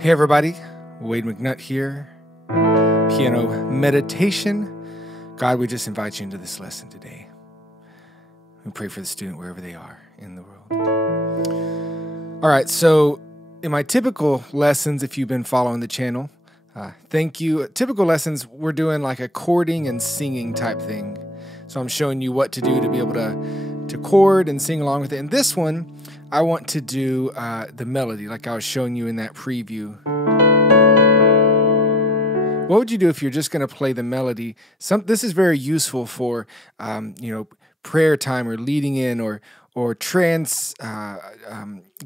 Hey everybody, Wade McNutt here, piano meditation. God, we just invite you into this lesson today. We pray for the student wherever they are in the world. All right, so in my typical lessons, if you've been following the channel, thank you. Typical lessons, we're doing like a chording and singing type thing. So I'm showing you what to do to be able to chord and sing along with it. And this one, I want to do the melody like I was showing you in that preview. What would you do if you're just going to play the melody? This is very useful for prayer time or leading in or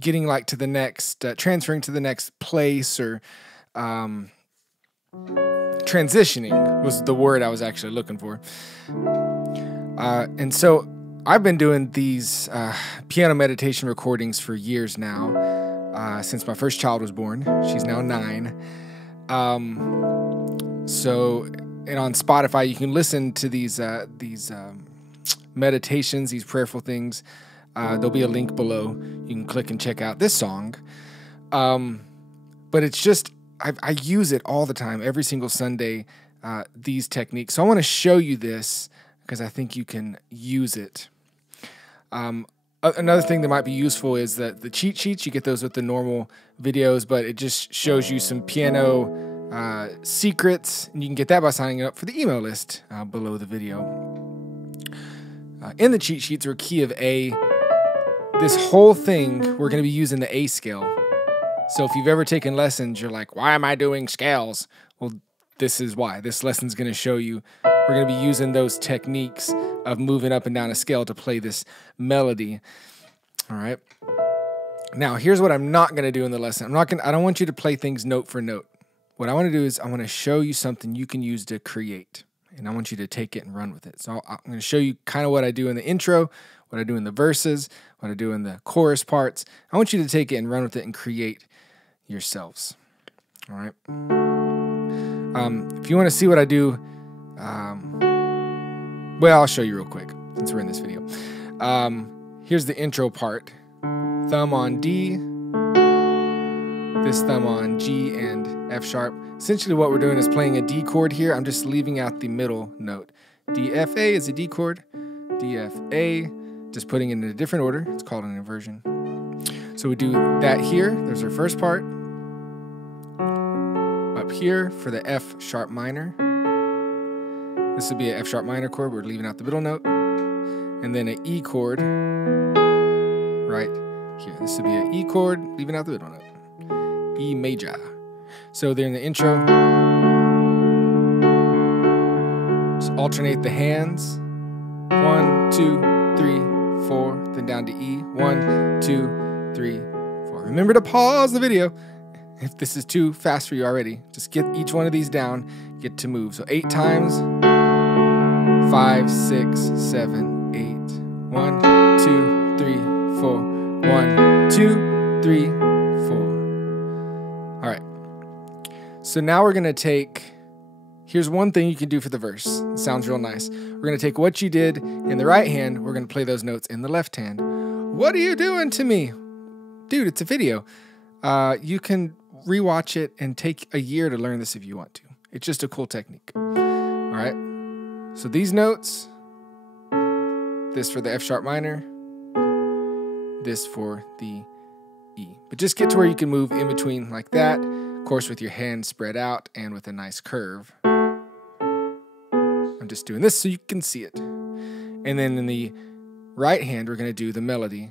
getting like to the next, transferring to the next place or transitioning was the word I was actually looking for. And so I've been doing these piano meditation recordings for years now, since my first child was born. She's now 9. And on Spotify, you can listen to these meditations, these prayerful things. There'll be a link below. You can click and check out this song. But it's just, I use it all the time, every single Sunday, these techniques. So I want to show you this because I think you can use it. Another thing that might be useful is that the cheat sheets, you get those with the normal videos, but it just shows you some piano secrets, and you can get that by signing up for the email list below the video. In the cheat sheets are key of A. This whole thing, we're going to be using the A scale. So if you've ever taken lessons, you're like, why am I doing scales? Well, this is why. This lesson's going to show you we're going to be using those techniques of moving up and down a scale to play this melody. All right. Now, here's what I'm not going to do in the lesson. I don't want you to play things note for note. What I want to do is I want to show you something you can use to create, and I want you to take it and run with it. So I'm going to show you kind of what I do in the intro, what I do in the verses, what I do in the chorus parts. I want you to take it and run with it and create yourselves. All right. If you want to see what I do, well, I'll show you real quick since we're in this video. Here's the intro part. Thumb on D, this thumb on G and F sharp. Essentially what we're doing is playing a D chord here. I'm just leaving out the middle note. D, F, A is a D chord. D, F, A, just putting it in a different order. It's called an inversion. So we do that here. There's our first part. Up here for the F sharp minor. This would be an F sharp minor chord. We're leaving out the middle note. And then an E chord right here. This would be an E chord, leaving out the middle note. E major. So they're in the intro. Just alternate the hands. 1, 2, 3, 4. Then down to E. 1, 2, 3, 4. Remember to pause the video. If this is too fast for you already, just get each one of these down, get to move. So 8 times. 5, 6, 7, 8. 1, 2, 3, 4. 1, 2, 3, 4. All right. So now we're going to take, here's one thing you can do for the verse. It sounds real nice. We're going to take what you did in the right hand. We're going to play those notes in the left hand. What are you doing to me? Dude, it's a video. You can rewatch it and take a year to learn this if you want to. It's just a cool technique. All right. So these notes, this for the F sharp minor, this for the E. But just get to where you can move in between like that, of course with your hands spread out and with a nice curve. I'm just doing this so you can see it. And then in the right hand, we're going to do the melody.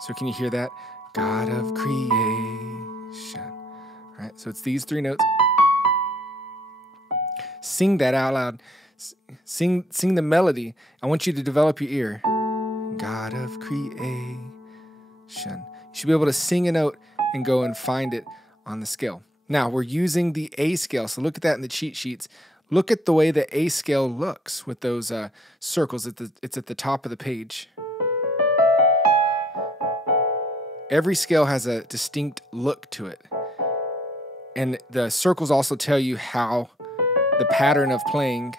So can you hear that? God of creation. All right, so it's these 3 notes. Sing that out loud. Sing the melody. I want you to develop your ear. God of creation. You should be able to sing a note and go and find it on the scale. Now, we're using the A scale, so look at that in the cheat sheets. Look at the way the A scale looks with those circles. It's at the top of the page. Every scale has a distinct look to it. And the circles also tell you how the pattern of playing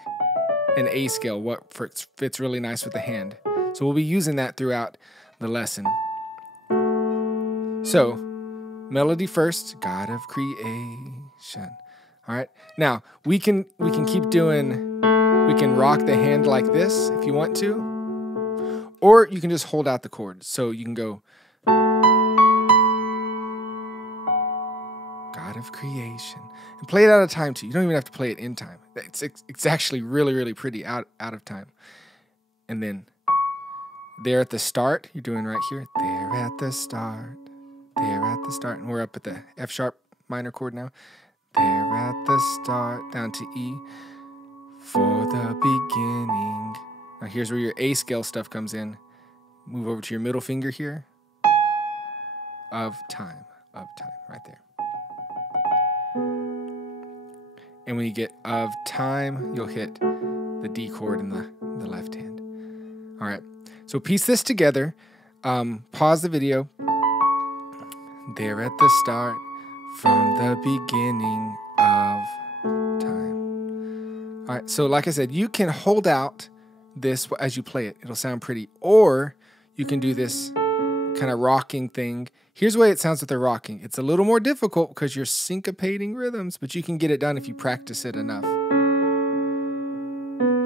an A scale, what fits really nice with the hand. So we'll be using that throughout the lesson. So melody first, God of creation. All right. Now we can keep doing. We can rock the hand like this if you want to, or you can just hold out the chord. So you can go God of creation and play it out of time too. You don't even have to play it in time. It's actually really, really pretty out of time. And then there at the start, you're doing right here. There at the start. There at the start. And we're up at the F sharp minor chord now. There at the start, down to E. For the beginning. Now here's where your A scale stuff comes in. Move over to your middle finger here. Of time, right there. And when you get of time, you'll hit the D chord in the left hand. All right, so piece this together. Pause the video. There at the start, from the beginning of time. All right, so like I said, you can hold out this as you play it. It'll sound pretty. Or you can do this kind of rocking thing. Here's the way it sounds with the rocking. It's a little more difficult because you're syncopating rhythms, but you can get it done if you practice it enough.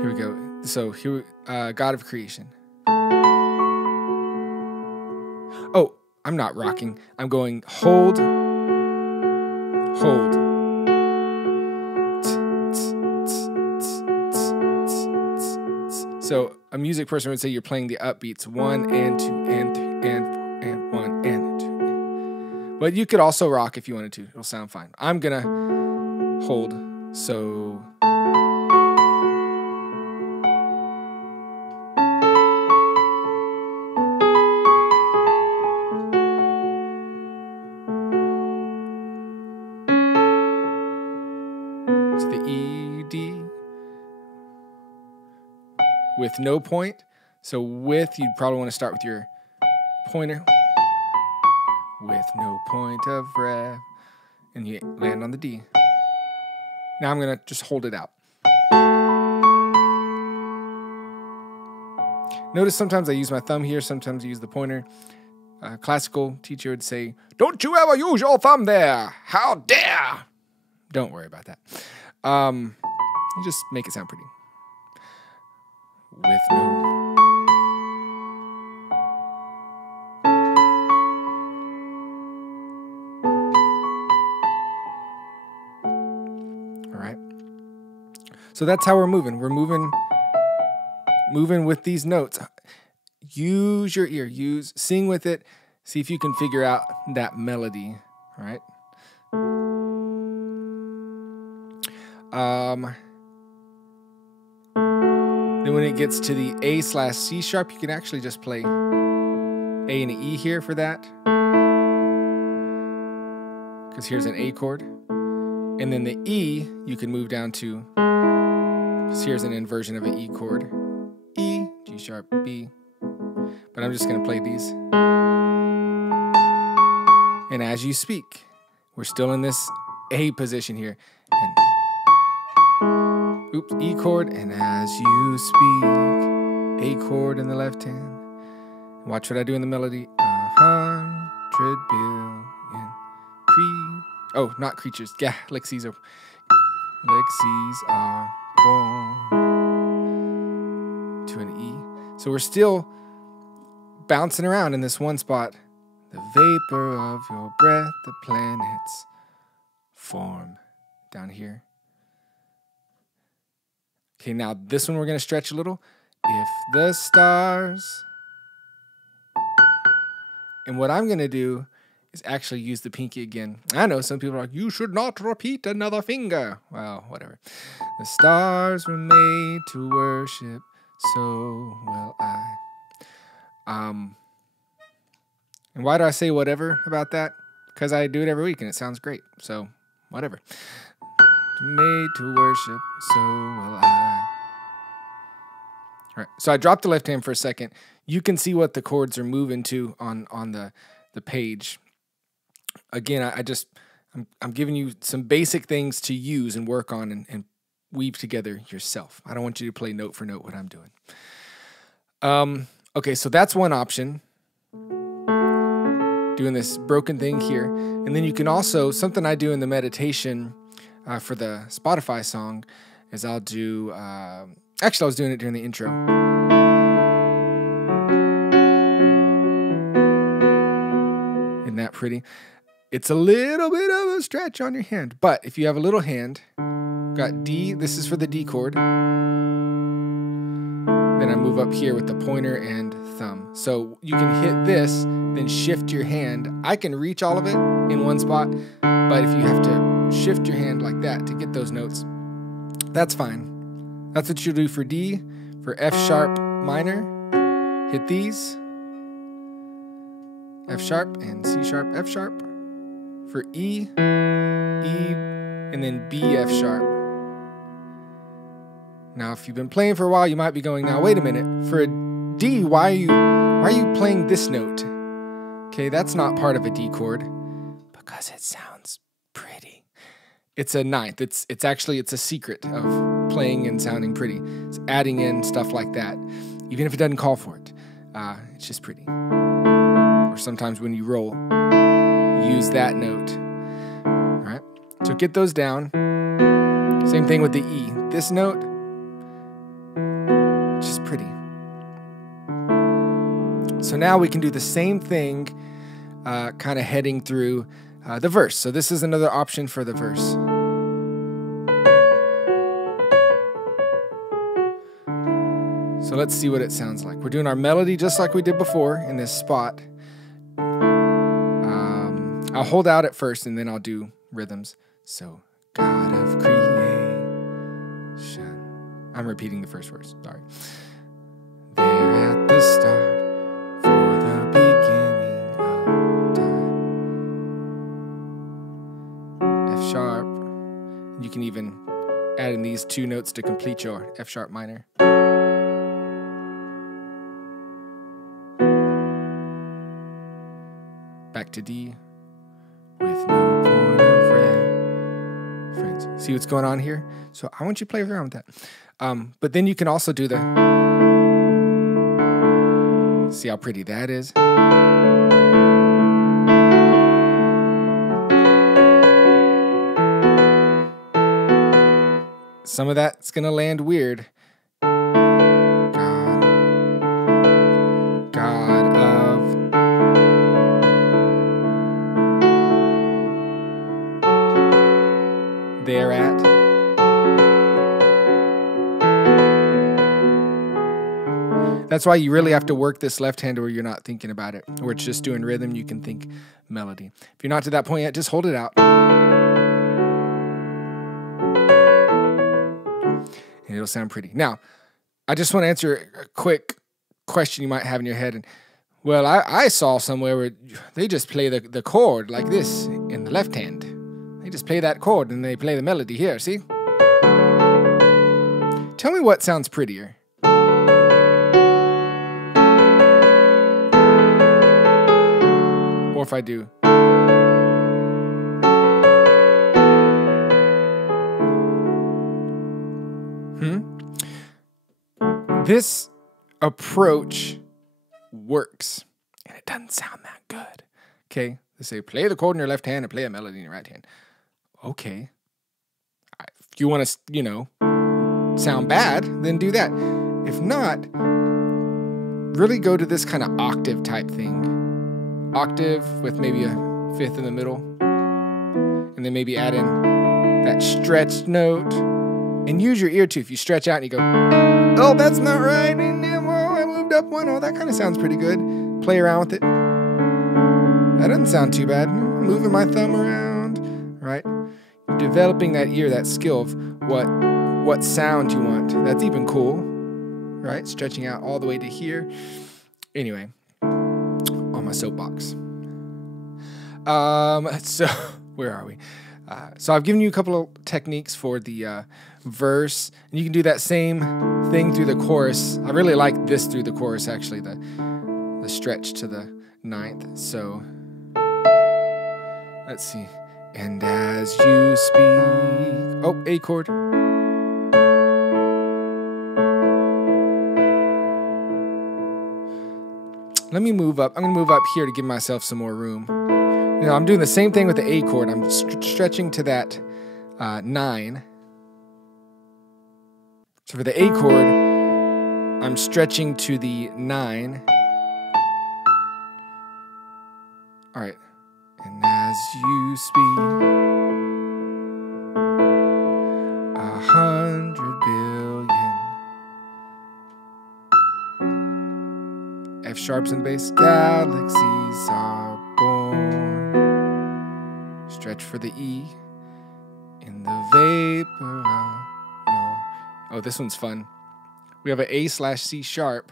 Here we go. So here, God of creation. Oh, I'm not rocking. I'm going hold, hold. So a music person would say you're playing the upbeats 1 and 2 and 3 and 4 and 1 and 2. But you could also rock if you wanted to. It'll sound fine. I'm gonna hold. So it's the E, D with no point. So with, you'd probably want to start with your pointer. With no point of rep. And you land on the D. Now I'm going to just hold it out. Notice sometimes I use my thumb here, sometimes I use the pointer. Classical teacher would say, "Don't you ever use your thumb there! How dare!" Don't worry about that. You just make it sound pretty. With no... So that's how we're moving. We're moving with these notes. Use your ear. Sing with it. See if you can figure out that melody. All right. Then when it gets to the A/C sharp, you can actually just play A and an E here for that. Because here's an A chord. And then the E, you can move down to... Here's an inversion of an E chord. E, G sharp, B. But I'm just going to play these. And as you speak, we're still in this A position here. And, oops, E chord. And as you speak, A chord in the left hand. Watch what I do in the melody. 100 billion oh, not creatures. Galaxies are born to an E. So we're still bouncing around in this one spot. The vapor of your breath, the planets form down here. Okay, now this one we're going to stretch a little. If the stars. And what I'm going to do is actually use the pinky again. I know some people are like, you should not repeat another finger. Well, whatever. The stars were made to worship, so will I. And why do I say whatever about that? Because I do it every week and it sounds great. So, whatever. Made to worship, so will I. All right, so I dropped the left hand for a second. You can see what the chords are moving to on the page. Again, I'm giving you some basic things to use and work on and weave together yourself. I don't want you to play note for note what I'm doing. doing this broken thing here. And then you can also, something I do in the meditation for the Spotify song is I'll do, actually I was doing it during the intro. Isn't that pretty? It's a little bit of a stretch on your hand, but if you have a little hand, got D, this is for the D chord. Then I move up here with the pointer and thumb. So you can hit this, then shift your hand. I can reach all of it in one spot, but if you have to shift your hand like that to get those notes, that's fine. That's what you do for D. For F sharp minor, hit these. F sharp and C sharp, F sharp. For E, and then B, F sharp. Now, if you've been playing for a while, you might be going, now, wait a minute. For a D, why are you playing this note? Okay, that's not part of a D chord because it sounds pretty. It's a ninth. It's a secret of playing and sounding pretty. It's adding in stuff like that, even if it doesn't call for it. It's just pretty. Or sometimes when you roll, use that note. All right, so get those down. Same thing with the E. This note, just pretty. So now we can do the same thing, kind of heading through the verse. So this is another option for the verse. So let's see what it sounds like. We're doing our melody just like we did before in this spot. I'll hold out at first and then I'll do rhythms. So, God of creation. I'm repeating the first verse, sorry. There at the start, for the beginning of time. F sharp. You can even add in these two notes to complete your F sharp minor. Back to D. With no point of reference. See what's going on here? So I want you to play around with that. But then you can also do the... See how pretty that is? Some of that's going to land weird. God of... There at. That's why you really have to work this left hand where you're not thinking about it, where it's just doing rhythm, you can think melody. If you're not to that point yet, just hold it out. And it'll sound pretty. Now, I just want to answer a quick question you might have in your head. And well, I saw somewhere where they just play the chord like this in the left hand. They just play that chord and they play the melody here, see? Tell me what sounds prettier. Or if I do. This approach works, and it doesn't sound that good. Okay? They say, play the chord in your left hand and play a melody in your right hand. Okay. If you want to, sound bad, then do that. If not, really go to this kind of octave type thing. Octave with maybe a fifth in the middle. And then maybe add in that stretched note. And use your ear too. If you stretch out and you go, oh, that's not right. And then, I moved up one. Oh, that kind of sounds pretty good. Play around with it. That doesn't sound too bad. Moving my thumb around, right? Developing that ear, that skill of what sound you want. That's even cool, right? Stretching out all the way to here. Anyway, on my soapbox. So where are we? So I've given you a couple of techniques for the verse, and you can do that same thing through the chorus. I really like this through the chorus, actually, the stretch to the ninth. So let's see. And as you speak, oh, A chord. let me move up. I'm going to move up here to give myself some more room. You know, I'm doing the same thing with the A chord. I'm stretching to that 9. So for the A chord, I'm stretching to the 9. All right. And as you speak, 100 billion F sharps in the bass, galaxies are born. Stretch for the E in the vapor of your... Oh, this one's fun. We have an A/C sharp,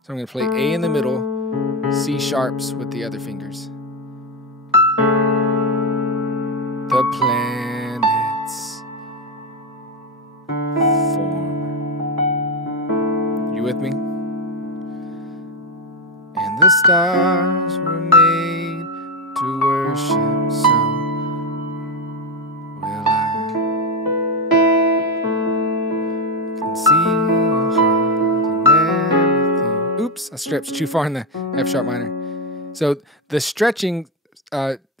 so I'm going to play A in the middle, C sharps with the other fingers. The planets form. You with me? And the stars were made to worship, so will I. Can see your heart and everything. Oops, I stretched too far in the F sharp minor. So the stretching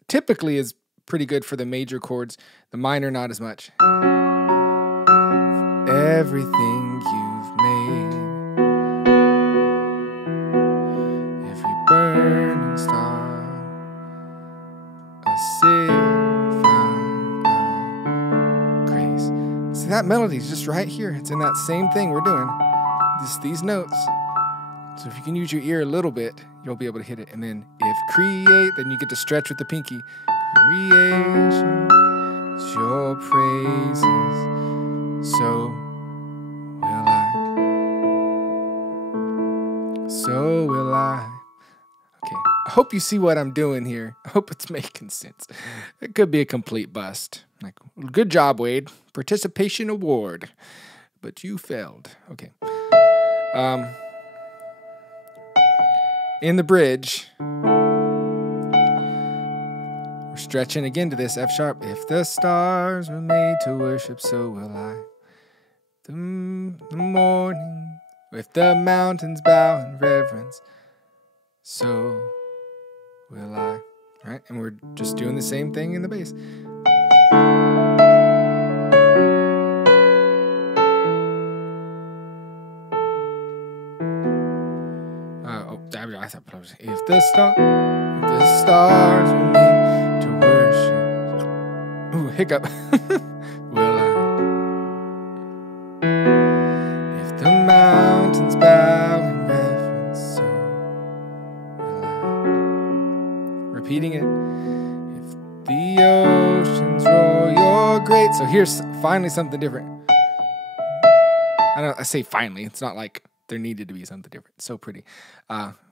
typically is pretty good for the major chords. The minor, not as much. Everything you've made, every burning star, a signifier of grace. See, that melody is just right here. It's in that same thing we're doing. Just these notes. So if you can use your ear a little bit, you'll be able to hit it. And then if create, then you get to stretch with the pinky. Creation is your praises, so will I. So will I. Okay, I hope you see what I'm doing here. I hope it's making sense. It could be a complete bust. Like, good job, Wade. Participation award. But you failed. Okay. In the bridge, we're stretching again to this F sharp. If the stars were made to worship, so will I. The morning, if the mountains bow in reverence, so will I. All right, and we're just doing the same thing in the bass. If the stars were made to worship, ooh, hiccup, will I? If the mountains bow in reverence, so will I. Repeating it. If the oceans roar your great. So here's finally something different. I say finally. It's not like there needed to be something different. So pretty.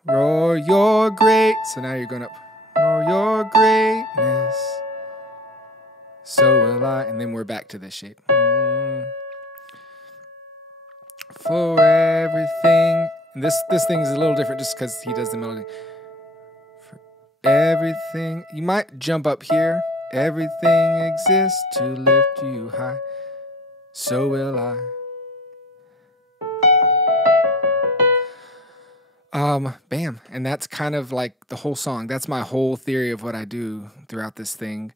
Roar your great. So now you're going up. Roar your greatness. So will I. And then we're back to this shape. For everything. And this thing is a little different just because he does the melody. For everything. You might jump up here. Everything exists to lift you high. So will I. Bam. And that's kind of like the whole song. That's my whole theory of what I do throughout this thing.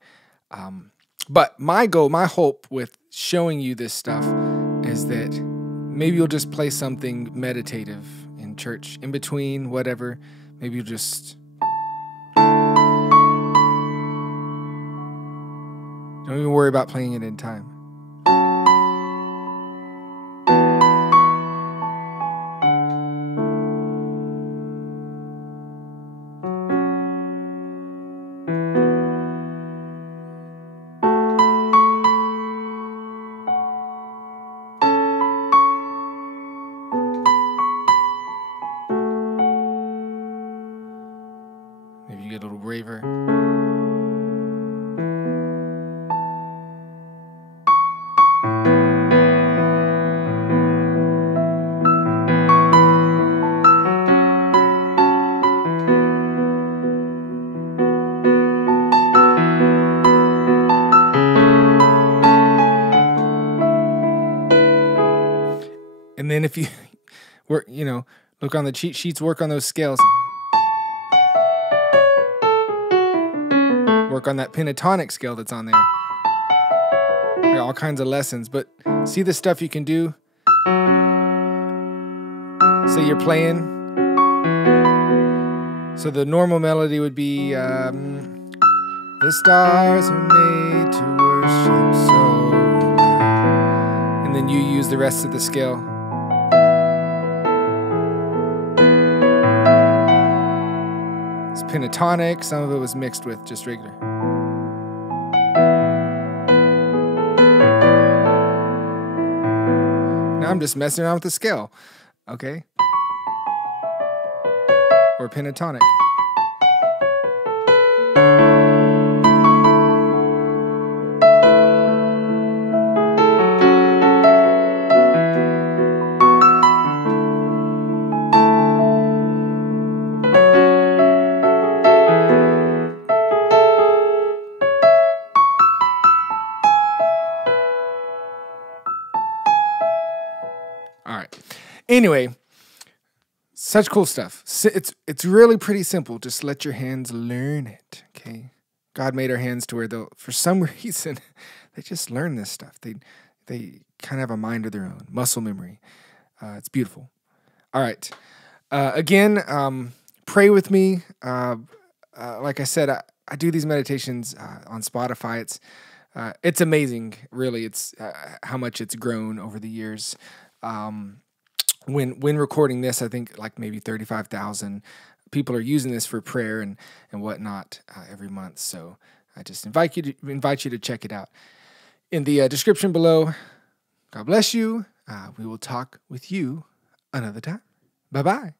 But my goal, my hope with showing you this stuff is that maybe you'll just play something meditative in church, in between, whatever. Maybe you'll just... Don't even worry about playing it in time. Maybe you get a little braver. And then if you work, look on the cheat sheets, work on those scales. work on that pentatonic scale that's on there. There are all kinds of lessons, but see the stuff you can do? Say you're playing. So the normal melody would be, the stars are made to worship so. And then you use the rest of the scale. It's pentatonic, some of it was mixed with just regular. Now I'm just messing around with the scale, okay? Or pentatonic. All right. Anyway, such cool stuff. It's really pretty simple. Just let your hands learn it, okay? God made our hands to where for some reason they just learn this stuff. They kind of have a mind of their own, muscle memory. It's beautiful. All right. Again, pray with me. Like I said, I do these meditations on Spotify. It's amazing, really. It's how much it's grown over the years. When recording this, I think like maybe 35,000 people are using this for prayer and whatnot every month. So I just invite you to check it out. In the description below, God bless you. We will talk with you another time. Bye-bye.